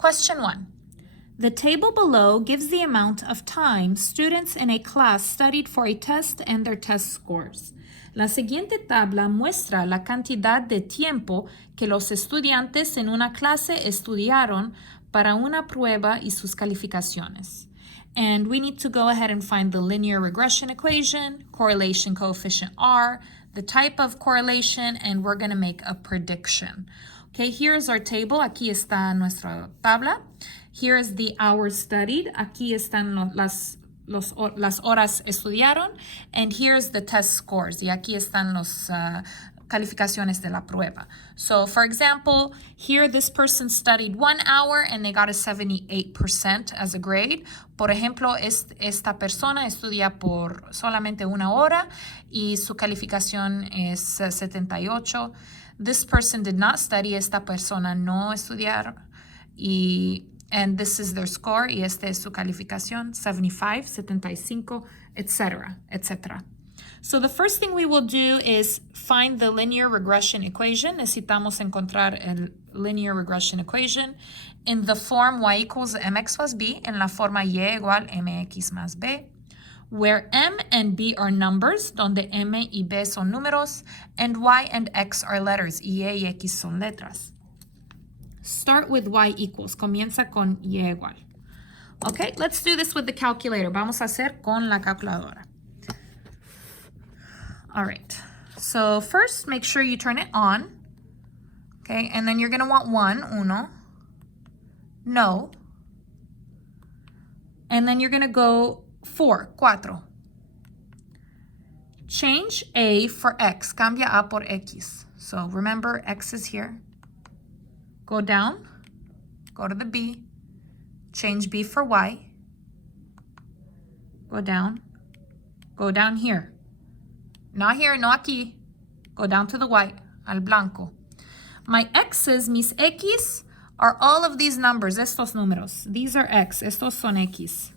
Question 1. The table below gives the amount of time students in a class studied for a test and their test scores. La siguiente tabla muestra la cantidad de tiempo que los estudiantes en una clase estudiaron para una prueba y sus calificaciones. And we need to go ahead and find the linear regression equation, correlation coefficient R, the type of correlation, and we're going to make a prediction. Okay, here's our table. Aquí está nuestra tabla. Here is the hours studied. Aquí están las horas estudiaron. And here's the test scores. Y aquí están los calificaciones de la prueba. So, for example, here this person studied 1 hour and they got a 78% as a grade. Por ejemplo, esta persona estudia por solamente 1 hora y su calificación es 78. This person did not study. Esta persona no estudiar. And this is their score. Y esta es su calificación, 75, 75, etc., etc. So the first thing we will do is find the linear regression equation. Necesitamos encontrar el linear regression equation in the form y equals mx plus b, en la forma y igual mx más b, where m and b are numbers, donde m y b son números, and y and x are letters, y y x son letras. Start with y equals. Comienza con y igual. Okay, let's do this with the calculator. Vamos a hacer con la calculadora. All right, so first make sure you turn it on, okay, and then you're gonna want uno, no, and then you're gonna go cuatro. Change A for X, cambia A por X. So remember, X is here. Go down, go to the B, change B for Y, go down here. Not here, no aquí. Go down to the white, al blanco. My x's, mis x, are all of these numbers, estos números. These are x, estos son x.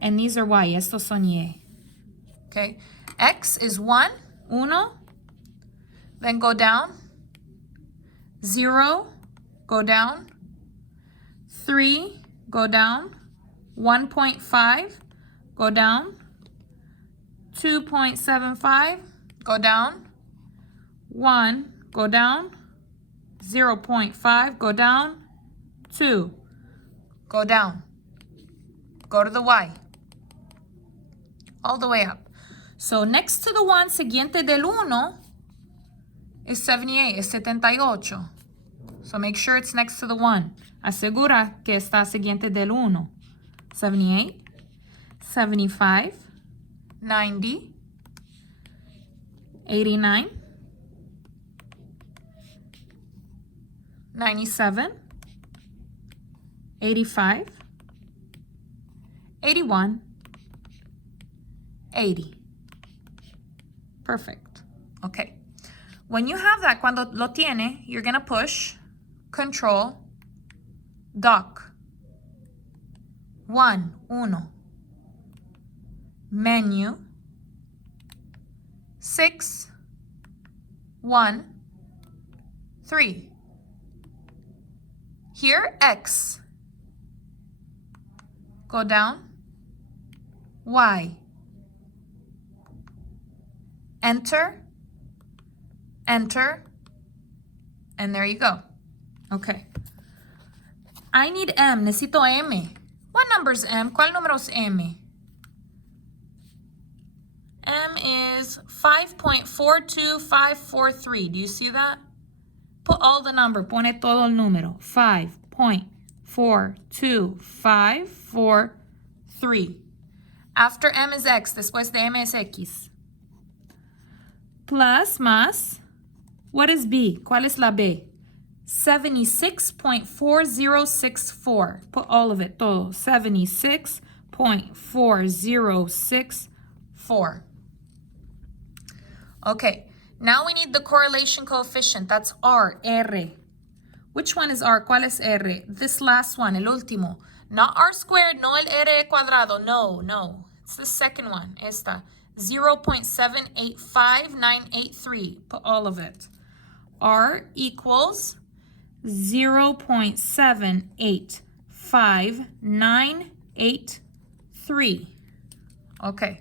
And these are y, estos son y. Okay? X is 1, uno. Then go down. 0, go down. 3, go down. 1.5, go down. 2.75, go down. 1, go down. 0.5, go down. 2, go down. Go to the Y. All the way up. So next to the 1, siguiente del 1, is 78, is 78. So make sure it's next to the 1. Asegura que está siguiente del 1. 78, 75, 90, 89, 97, 85, 81, 80. Perfect. Okay. When you have that, cuando lo tiene, you're going to push Control, Dock, uno. Menu, 6, 1, 3. Here, X. Go down. Y. Enter. Enter. And there you go. Okay. I need M. Necesito M. What number is M? ¿Cuál número es M? M is 5.42543. Do you see that? Put all the number. Pone todo el número. 5.42543. After M is X. Después de M es X. Plus, más. What is B? ¿Cuál es la B? 76.4064. Put all of it. Todo. 76.4064. Okay, now we need the correlation coefficient. That's R. Which one is R? ¿Cuál es R? This last one, el último. Not R squared, no el R cuadrado. No. It's the second one. Esta. 0.785983. Put all of it. R equals 0.785983. Okay.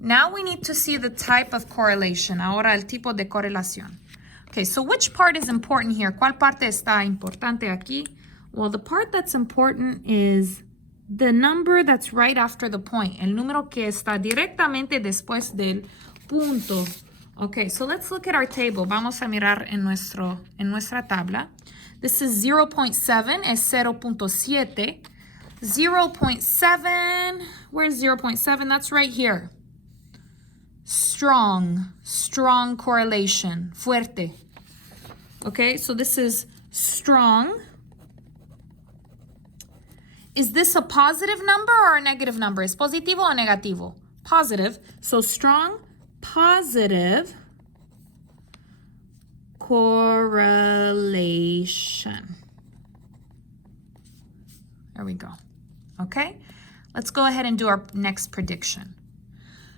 Now we need to see the type of correlation. Ahora el tipo de correlación. Okay, so which part is important here? ¿Cuál parte está importante aquí? Well, the part that's important is the number that's right after the point. El número que está directamente después del punto. Okay, so let's look at our table. Vamos a mirar en nuestra tabla. This is 0.7, es 0.7. 0.7, where's 0.7? That's right here. Strong correlation, fuerte. Okay, so this is strong. Is this a positive number or a negative number? ¿Es positivo o negativo? Positive. So strong, positive correlation. There we go. Okay, let's go ahead and do our next prediction.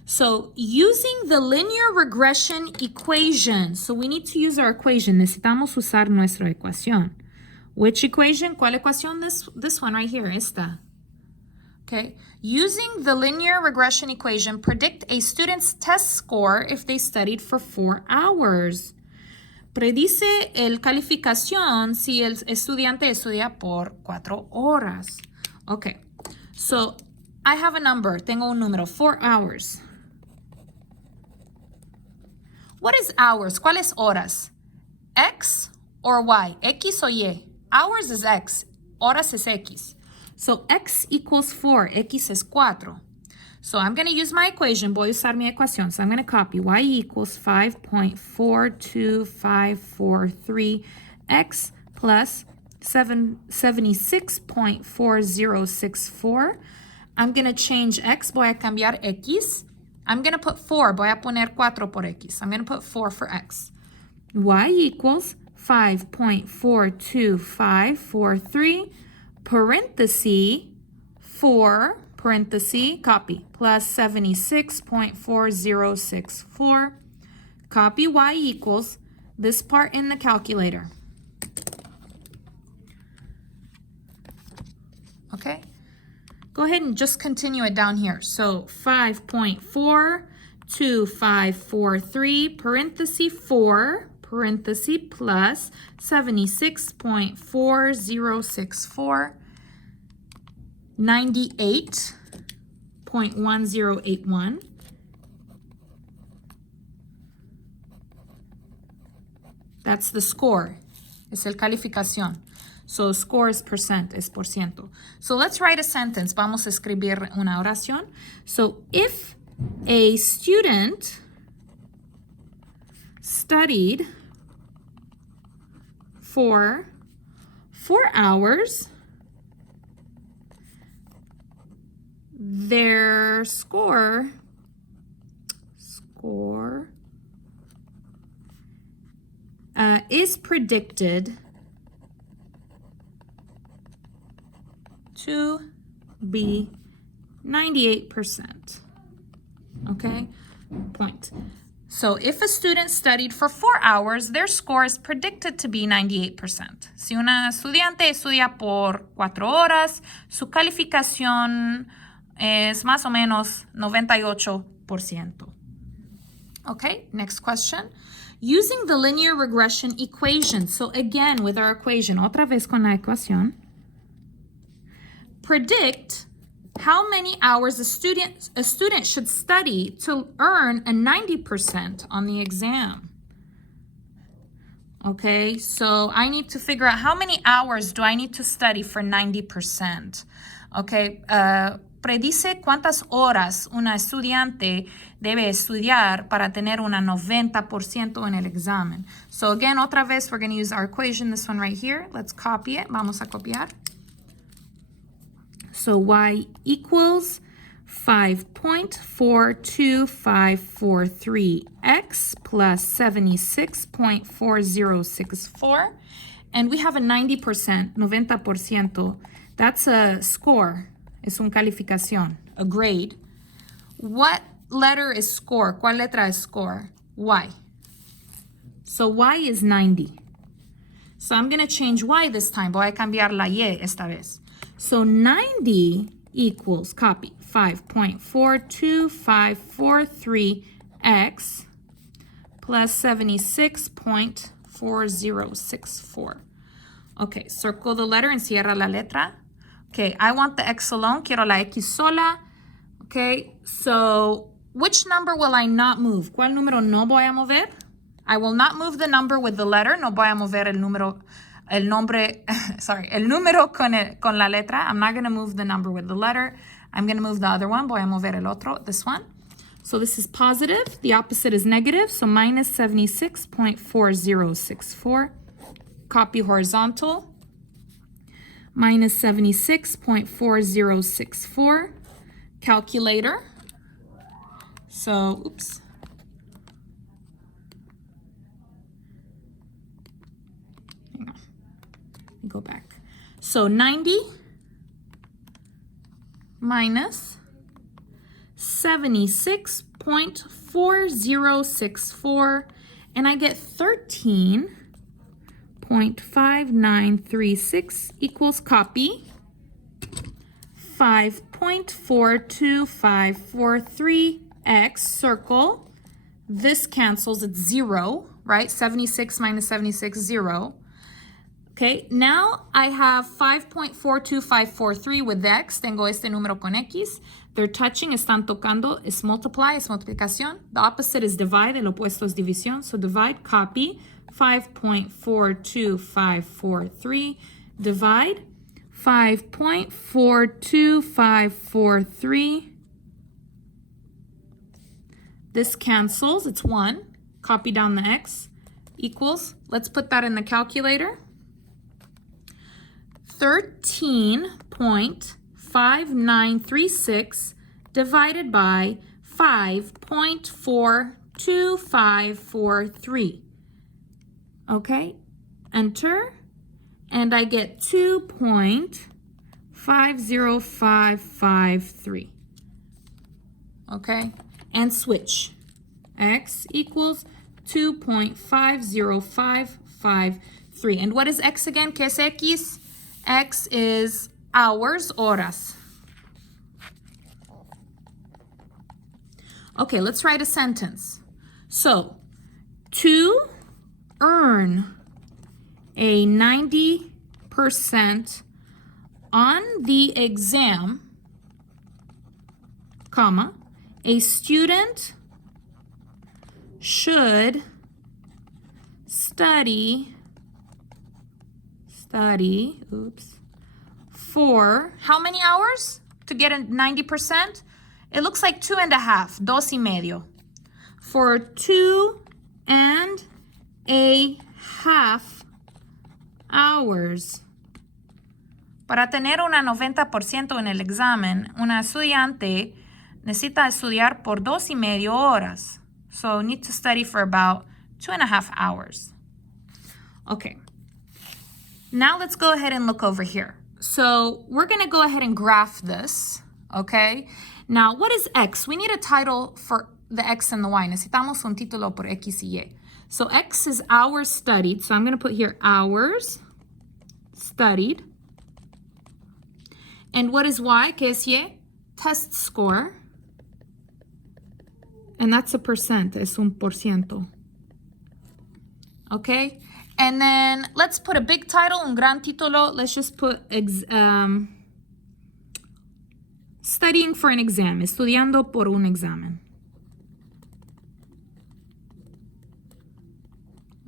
So using the linear regression equation, so we need to use our equation. Necesitamos usar nuestra ecuación. Which equation? ¿Cuál ecuación? This one right here, esta. Okay, using the linear regression equation, predict a student's test score if they studied for 4 hours. Predice el calificación si el estudiante estudia por 4 horas. Okay, so I have a number. Tengo un número, 4 hours. What is hours? ¿Cuál es horas? X or Y? X o Y? Hours is X. Horas es X. So X equals 4. X es 4. So I'm going to use my equation. Voy a usar mi ecuación. So I'm going to copy Y equals 5.42543 X plus 76.4064. I'm going to change X. Voy a cambiar X. I'm going to put 4. Voy a poner 4 por X. I'm going to put 4 for X. Y equals 5.42543 parenthesis 4 parenthesis copy plus 76.4064. Copy Y equals this part in the calculator. Okay? Go ahead and just continue it down here. So 5.42543 parenthesis 4 parenthesis plus 76.4064 98.1081 that's the score. Es el calificación. So score is percent, es por ciento. So let's write a sentence. Vamos a escribir una oración. So if a student studied for 4 hours, their score is predicted to be 98%. Okay, point. So if a student studied for 4 hours, their score is predicted to be 98%. Si una estudiante estudia por 4 horas, su calificación es más o menos 98%. Okay, next question. Using the linear regression equation. So again, with our equation, otra vez con la ecuación. Predict how many hours a student should study to earn a 90% on the exam. Okay, so I need to figure out how many hours do I need to study for 90%. Okay, predice cuántas horas una estudiante debe estudiar para tener una 90% en el examen. So again, otra vez, we're going to use our equation, this one right here. Let's copy it. Vamos a copiar. So Y equals 5.42543X plus 76.4064. And we have a 90%. That's a score. Es un calificación, a grade. What letter is score? ¿Cuál letra es score? Y. So Y is 90. So I'm going to change y this time. Voy a cambiar la y esta vez. So 90 equals, copy, 5.42543x plus 76.4064. Okay, circle the letter and cierra la letra. Okay, I want the x alone. Quiero la x sola. Okay, so which number will I not move? ¿Cuál número no voy a mover? I will not move the number with the letter. No voy a mover el número con la letra. I'm not going to move the number with the letter. I'm going to move the other one. Voy a mover el otro, this one. So this is positive. The opposite is negative. So minus 76.4064. Copy horizontal. Minus 76.4064. Calculator. So, oops. Hang on. Let me go back. So 90 minus 76.4064, and I get 13.5936 equals, copy, 5.42543x, circle. This cancels, it's 0, right? 76 minus 76, 0. Okay, now I have 5.42543 with x. Tengo este número con x. They're touching, están tocando. Es multiply, es multiplicación. The opposite is divide, el opuesto es división. So divide, copy, 5.42543. Divide, 5.42543. This cancels, it's 1. Copy down the x, equals, let's put that in the calculator. 13.5936 divided by 5.42543. Okay, enter, and I get 2.50553. Okay, and switch. X equals 2.50553. And what is x again? ¿Qué es x? X is hours, horas. Okay, let's write a sentence. So, to earn a 90% on the exam, comma, a student should study, for how many hours to get a 90%? It looks like 2.5, 2.5. For 2.5 hours. Para tener una 90% en el examen, una estudiante necesita estudiar por 2.5 horas. So need to study for about 2.5 hours. Okay. Now let's go ahead and look over here. So we're going to go ahead and graph this, okay? Now, what is x? We need a title for the x and the y. Necesitamos un título por x y y. So x is hours studied. So I'm going to put here hours studied. And what is y? ¿Qué es y? Test score. And that's a percent. Es un por ciento. Okay? And then let's put a big title, un gran título. Let's just put studying for an exam. Estudiando por un examen.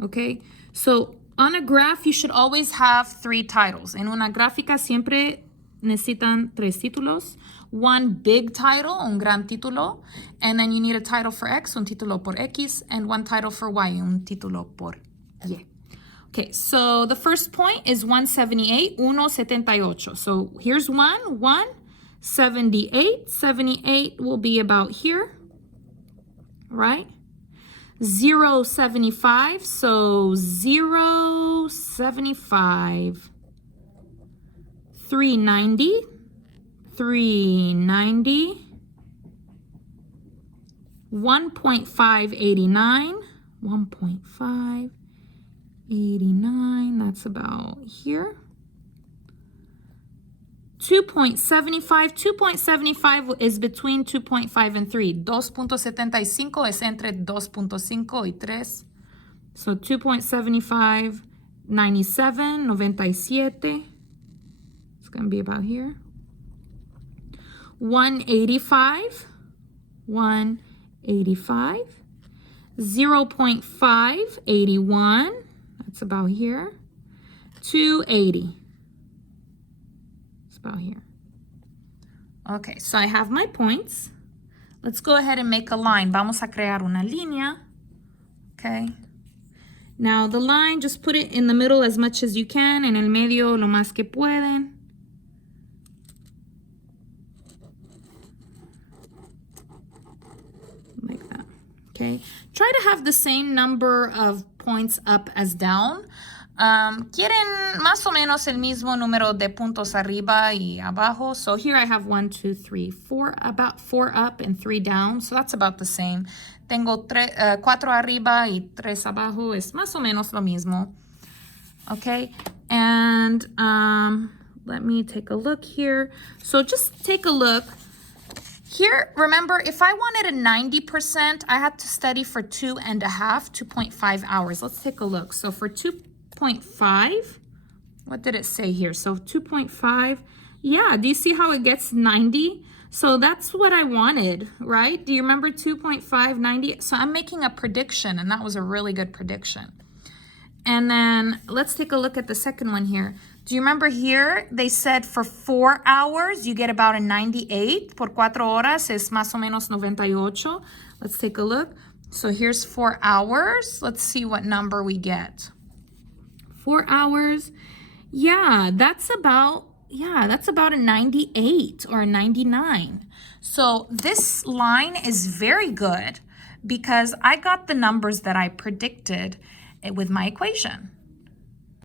Okay? So on a graph, you should always have 3 titles. En una gráfica siempre necesitan 3 títulos. One big title, un gran título. And then you need a title for X, un título por X. And one title for Y, un título por Y. Okay, so the first point is 178, 178. So here's 178. 78 will be about here, right? 0.75, so 0.75. 390, 390. 1.589, 1.5. 89, that's about here. 2.75. 2.75 is between 2.5 and 3. 2.75 es entre 2.5 y 3. So 2.75, 97, 97. It's going to be about here. 185, 185. 0.5, 81. That's about here. 280. It's about here. Okay, so I have my points. Let's go ahead and make a line. Vamos a crear una línea. Okay. Now the line, just put it in the middle as much as you can. En el medio lo más que pueden. Like that. Okay. Try to have the same number of points up as down. Quieren más o menos el mismo número de puntos arriba y abajo. So here I have 1, 2, 3, 4, about 4 up and 3 down. So that's about the same. Tengo 4 arriba y 3 abajo. Es más o menos lo mismo. Okay. And let me take a look here. So just take a look. Here, remember, if I wanted a 90%, I had to study for 2.5 hours. Let's take a look. So for 2.5, what did it say here? So 2.5, yeah, do you see how it gets 90? So that's what I wanted, right? Do you remember 2.5, 90? So I'm making a prediction, and that was a really good prediction. And then let's take a look at the second one here. Do you remember here, they said for 4 hours, you get about a 98. Por 4 horas es más o menos 98. Let's take a look. So here's 4 hours. Let's see what number we get. 4 hours. Yeah, that's about a 98 or a 99. So this line is very good because I got the numbers that I predicted with my equation.